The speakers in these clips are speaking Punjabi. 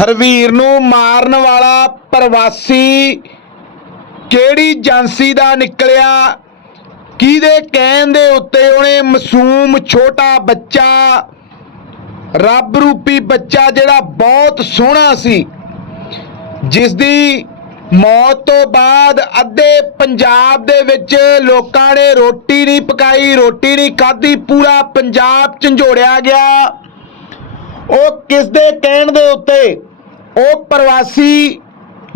ਹਰਵੀਰ ਨੂੰ ਮਾਰਨ ਵਾਲਾ ਪ੍ਰਵਾਸੀ ਕਿਹੜੀ ਏਜੰਸੀ ਦਾ ਨਿਕਲਿਆ? ਕਿਹਦੇ ਕਹਿਣ ਦੇ ਉੱਤੇ ਉਹਨੇ ਮਾਸੂਮ ਛੋਟਾ ਬੱਚਾ, ਰੱਬ ਰੂਪੀ ਬੱਚਾ ਜਿਹੜਾ ਬਹੁਤ ਸੋਹਣਾ ਸੀ ਜਿਸ ਦੀ ਮੌਤ ਤੋਂ ਬਾਅਦ ਅੱਧੇ ਪੰਜਾਬ ਦੇ ਵਿੱਚ ਲੋਕਾਂ ਨੇ ਰੋਟੀ ਨਹੀਂ ਪਕਾਈ, ਰੋਟੀ ਨਹੀਂ ਖਾਧੀ, ਪੂਰਾ ਪੰਜਾਬ ਝੰਜੋੜਿਆ ਗਿਆ। ਉਹ ਕਿਸ ਦੇ ਕਹਿਣ ਦੇ ਉੱਤੇ? ਉਹ ਪ੍ਰਵਾਸੀ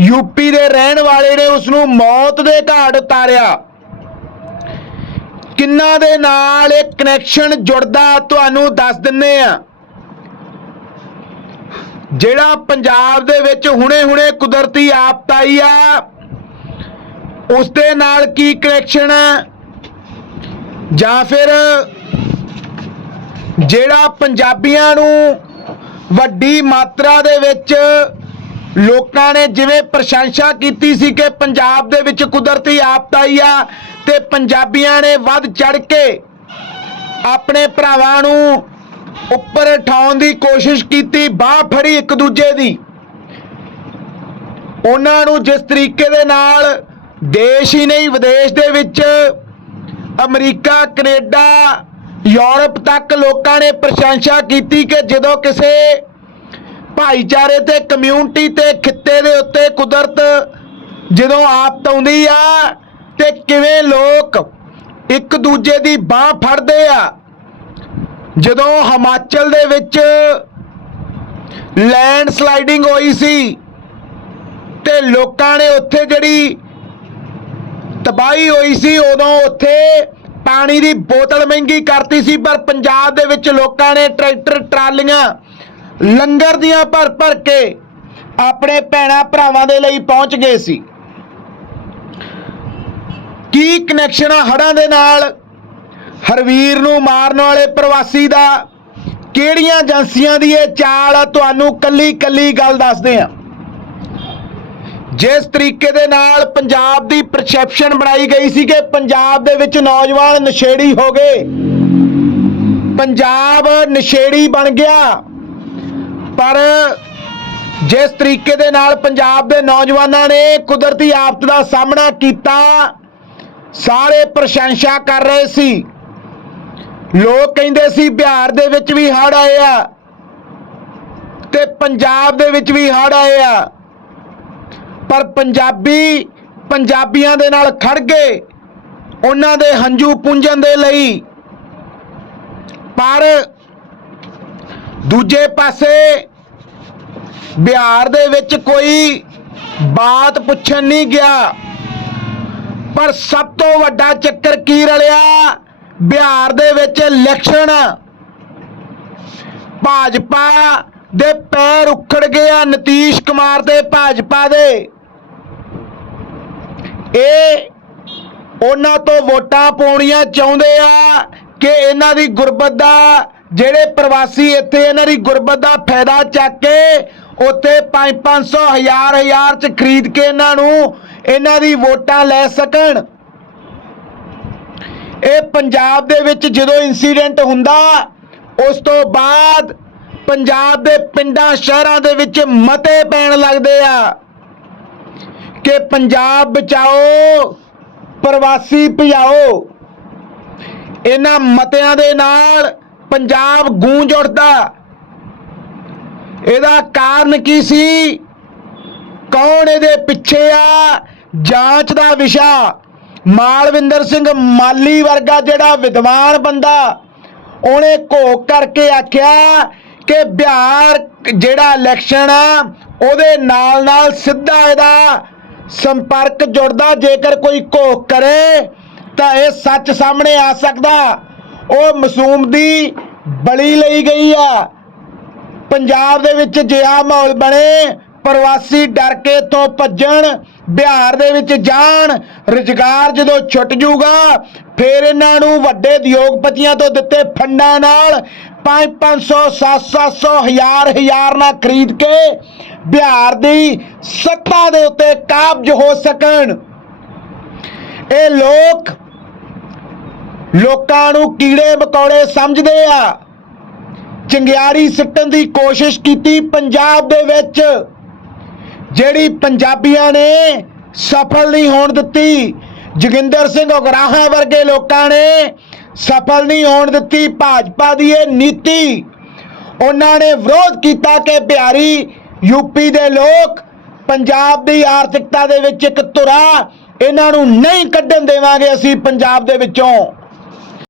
ਯੂਪੀ ਦੇ ਰਹਿਣ ਵਾਲੇ ਨੇ ਉਸ ਨੂੰ ਮੌਤ ਦੇ ਘਾਟ ਉਤਾਰਿਆ। ਕਿੰਨਾ ਦੇ ਨਾਲ ਇਹ ਕਨੈਕਸ਼ਨ ਜੁੜਦਾ ਤੁਹਾਨੂੰ ਦੱਸ ਦਿੰਨੇ ਆ। ਜਿਹੜਾ ਪੰਜਾਬ ਦੇ ਵਿੱਚ ਹੁਣੇ-ਹੁਣੇ ਕੁਦਰਤੀ ਆਫਤ ਆਈ ਆ ਉਸ ਦੇ ਨਾਲ ਕੀ ਕਨੈਕਸ਼ਨ ਹੈ ਜਾਂ ਫਿਰ ਜਿਹੜਾ ਪੰਜਾਬੀਆਂ ਨੂੰ ਵੱਡੀ ਮਾਤਰਾ ਦੇ ਵਿੱਚ ਲੋਕਾਂ ਨੇ ਜਿਵੇਂ ਪ੍ਰਸ਼ੰਸਾ ਕੀਤੀ ਸੀ ਕਿ ਪੰਜਾਬ ਦੇ ਵਿੱਚ ਕੁਦਰਤੀ ਆਫਤ ਆਈ ਆ ਤੇ ਪੰਜਾਬੀਆਂ ਨੇ ਵੱਧ ਚੜ ਕੇ ਆਪਣੇ ਭਰਾਵਾਂ ਨੂੰ ਉੱਪਰ ਉਠਾਉਣ ਦੀ ਕੋਸ਼ਿਸ਼ ਕੀਤੀ, ਬਾਹ ਫੜੀ ਇੱਕ ਦੂਜੇ ਦੀ। ਉਹਨਾਂ ਨੂੰ ਜਿਸ ਤਰੀਕੇ ਦੇ ਨਾਲ ਦੇਸ਼ ਹੀ ਨਹੀਂ, ਵਿਦੇਸ਼ ਦੇ ਵਿੱਚ ਅਮਰੀਕਾ, ਕੈਨੇਡਾ ਯੂਰਪ ਤੱਕ ਲੋਕਾਂ ਨੇ ਪ੍ਰਸ਼ੰਸਾ ਕੀਤੀ ਕਿ ਜਦੋਂ ਕਿਸੇ ਭਾਈਚਾਰੇ ਤੇ ਕਮਿਊਨਿਟੀ ਤੇ ਖਿੱਤੇ ਦੇ ਉੱਤੇ ਕੁਦਰਤ ਜਦੋਂ ਆਫਤ ਆਉਂਦੀ ਆ ਤੇ ਕਿਵੇਂ ਲੋਕ ਇੱਕ ਦੂਜੇ ਦੀ ਬਾਹ ਫੜਦੇ ਆ, ਜਦੋਂ ਹਿਮਾਚਲ ਦੇ ਵਿੱਚ ਲੈਂਡ ਸਲਾਈਡਿੰਗ ਹੋਈ ਸੀ ਤੇ ਲੋਕਾਂ ਨੇ ਉੱਥੇ ਜਿਹੜੀ ਤਬਾਹੀ ਹੋਈ ਸੀ, ਉਦੋਂ ਉੱਥੇ ਪਾਣੀ ਦੀ ਬੋਤਲ ਮਹਿੰਗੀ ਕਰਤੀ ਸੀ, ਪਰ ਪੰਜਾਬ ਦੇ ਵਿੱਚ ਲੋਕਾਂ ਨੇ ਟਰੈਕਟਰ, ਟਰਾਲੀਆਂ ਲੰਗਰ ਦੀਆਂ ਭਰ ਭਰ ਕੇ ਆਪਣੇ ਭੈਣਾ ਭਰਾਵਾਂ ਦੇ ਲਈ ਪਹੁੰਚ ਗਏ ਸੀ। ਕੀ ਕਨੈਕਸ਼ਨ ਆ ਹੜਾਂ ਦੇ ਨਾਲ? ਹਰਵੀਰ ਨੂੰ ਮਾਰਨ ਵਾਲੇ ਪ੍ਰਵਾਸੀ ਦਾ ਕਿਹੜੀਆਂ ਏਜੰਸੀਆਂ ਦੀ ਇਹ ਚਾਲ ਆ? ਤੁਹਾਨੂੰ ਕੱਲੀ ਕੱਲੀ ਗੱਲ ਦੱਸਦੇ ਆ। ਜਿਸ ਤਰੀਕੇ ਦੇ ਨਾਲ ਪੰਜਾਬ ਦੀ ਪਰਸੈਪਸ਼ਨ ਬਣਾਈ ਗਈ ਸੀ ਕਿ ਪੰਜਾਬ ਦੇ ਵਿੱਚ ਨੌਜਵਾਨ ਨਸ਼ੇੜੀ ਹੋ ਗਏ। ਪੰਜਾਬ ਨਸ਼ੇੜੀ ਬਣ ਗਿਆ। ਪਰ ਜਿਸ ਤਰੀਕੇ ਦੇ ਨਾਲ ਪੰਜਾਬ ਦੇ ਨੌਜਵਾਨਾਂ ਨੇ ਕੁਦਰਤੀ ਆਫਤ ਦਾ ਸਾਹਮਣਾ ਕੀਤਾ, ਸਾਰੇ ਪ੍ਰਸ਼ੰਸਾ ਕਰ ਰਹੇ ਸੀ। ਲੋਕ ਕਹਿੰਦੇ ਸੀ, ਬਿਹਾਰ ਦੇ ਵਿੱਚ ਵੀ ਹੜ੍ਹ ਆਏ ਆ ਤੇ ਪੰਜਾਬ ਦੇ ਵਿੱਚ ਵੀ ਹੜ੍ਹ ਆਏ ਆ। ਪਰ ਪੰਜਾਬੀ ਪੰਜਾਬੀਆਂ ਦੇ ਨਾਲ ਖੜ ਗਏ। ਉਹਨਾਂ ਦੇ ਹੰਝੂ ਪੁੰਜਣ ਦੇ ਲਈ। ਪਰ ਦੂਜੇ ਪਾਸੇ ਬਿਹਾਰ ਦੇ ਵਿੱਚ ਕੋਈ ਬਾਤ ਪੁੱਛਣ ਨਹੀਂ ਗਿਆ। ਪਰ ਸਭ ਤੋਂ ਵੱਡਾ ਚੱਕਰ ਕੀ ਰਲਿਆ? ਬਿਹਾਰ ਦੇ ਵਿੱਚ ਇਲੈਕਸ਼ਨ। ਭਾਜਪਾ ਦੇ ਪੈਰ ਉਖੜ ਗਏ ਆ ਨਤੀਸ਼ ਕੁਮਾਰ ਦੇ ਭਾਜਪਾ ਦੇ। ਇਹ ਉਹਨਾਂ ਤੋਂ ਵੋਟਾਂ ਪਾਉਣੀਆਂ ਚਾਹੁੰਦੇ ਆ ਕਿ ਇਹਨਾਂ ਦੀ ਗੁਰਬਤ ਦਾ ਜਿਹੜੇ ਪ੍ਰਵਾਸੀ ਇੱਥੇ ਇਹਨਾਂ ਦੀ ਗੁਰਬਤ ਦਾ ਫਾਇਦਾ ਚੱਕ ਕੇ ਉੱਥੇ 5-500 ਹਜ਼ਾਰ ਹਜ਼ਾਰ ਚ ਖਰੀਦ ਕੇ ਇਹਨਾਂ ਨੂੰ ਇਹਨਾਂ ਦੀ ਵੋਟਾਂ ਲੈ ਸਕਣ। ਇਹ ਪੰਜਾਬ ਦੇ ਵਿੱਚ ਜਦੋਂ ਇਨਸੀਡੈਂਟ ਹੁੰਦਾ, ਉਸ ਤੋਂ ਬਾਅਦ ਪੰਜਾਬ ਦੇ ਪਿੰਡਾਂ, ਸ਼ਹਿਰਾਂ ਦੇ ਵਿੱਚ ਮਤੇ ਪੈਣ ਲੱਗਦੇ ਆ। ਕਿ ਪੰਜਾਬ ਬਚਾਓ, ਪ੍ਰਵਾਸੀ ਭਜਾਓ। ਇਹਨਾਂ ਮਤਿਆਂ ਦੇ ਨਾਲ ਪੰਜਾਬ ਗੂੰਜ ਉੱਠਦਾ। ਇਹਦਾ ਕਾਰਨ ਕੀ ਸੀ? ਕੌਣ ਇਹਦੇ ਪਿੱਛੇ ਆ? ਜਾਂਚ ਦਾ ਵਿਸ਼ਾ। ਮਾਲਵਿੰਦਰ ਸਿੰਘ ਮਾਲੀ ਵਰਗਾ ਜਿਹੜਾ ਵਿਦਵਾਨ ਬੰਦਾ, ਉਹਨੇ ਘੋਖ ਕਰਕੇ ਆਖਿਆ ਕਿ ਬਿਹਾਰ ਜਿਹੜਾ ਇਲੈਕਸ਼ਨ ਆ, ਉਹਦੇ ਨਾਲ ਨਾਲ ਸਿੱਧਾ ਇਹਦਾ ਸੰਪਰਕ ਜੁੜਦਾ, ਜੇਕਰ ਕੋਈ ਘੋਖ ਕਰੇ, ਤਾਂ ਇਹ ਸੱਚ ਸਾਹਮਣੇ ਆ ਸਕਦਾ। ਉਹ ਮਾਸੂਮ ਦੀ ਬਲੀ ਲਈ ਗਈ ਆ। ਪੰਜਾਬ ਦੇ ਵਿੱਚ ਜਿਹਾ ਮਾਹੌਲ ਬਣੇ, ਪ੍ਰਵਾਸੀ ਡਰ ਕੇ ਤੋਂ ਭੱਜਣ ਬਿਹਾਰ ਦੇ ਵਿੱਚ ਜਾਣ, ਰੁਜ਼ਗਾਰ ਜਦੋਂ ਛੁੱਟ ਜੂਗਾ ਫਿਰ ਇਹਨਾਂ ਨੂੰ ਵੱਡੇ ਉਦਯੋਗਪਤੀਆਂ ਤੋਂ ਦਿੱਤੇ ਫੰਡਾਂ ਨਾਲ 5-500 700 ਹਜ਼ਾਰ ਹਜ਼ਾਰ ਨਾਲ ਖਰੀਦ ਕੇ ਬਿਹਾਰ ਦੀ ਸੱਤਾ ਦੇ ਉੱਤੇ ਕਾਬਜ ਹੋ ਸਕਣ। ਇਹ ਲੋਕ ਲੋਕਾਂ ਨੂੰ ਕੀੜੇ ਮਕੌੜੇ ਸਮਝਦੇ ਆ। ਚੰਗਿਆਰੀ ਸਿੱਟਣ ਦੀ ਕੋਸ਼ਿਸ਼ ਕੀਤੀ ਪੰਜਾਬ ਦੇ ਵਿੱਚ। ਜਿਹੜੀ ਪੰਜਾਬੀਆਂ ਨੇ ਸਫਲ ਨਹੀਂ ਹੋਣ ਦਿੱਤੀ, ਜੋਗਿੰਦਰ ਸਿੰਘ ਉਗਰਾਹਾਂ ਵਰਗੇ ਲੋਕਾਂ ਨੇ ਸਫਲ ਨਹੀਂ ਹੋਣ ਦਿੱਤੀ, ਭਾਜਪਾ ਦੀ ਇਹ ਨੀਤੀ। ਉਹਨਾਂ ਨੇ ਵਿਰੋਧ ਕੀਤਾ ਕਿ ਬਿਹਾਰੀ ਯੂਪੀ ਦੇ ਲੋਕ ਪੰਜਾਬ ਦੀ ਆਰਥਿਕਤਾ ਦੇ ਵਿੱਚ ਇੱਕ ਧੁਰਾ ਇਹਨਾਂ ਨੂੰ ਨਹੀਂ ਕੱਢਣ ਦੇਵਾਂਗੇ ਅਸੀਂ ਪੰਜਾਬ ਦੇ ਵਿੱਚੋਂ।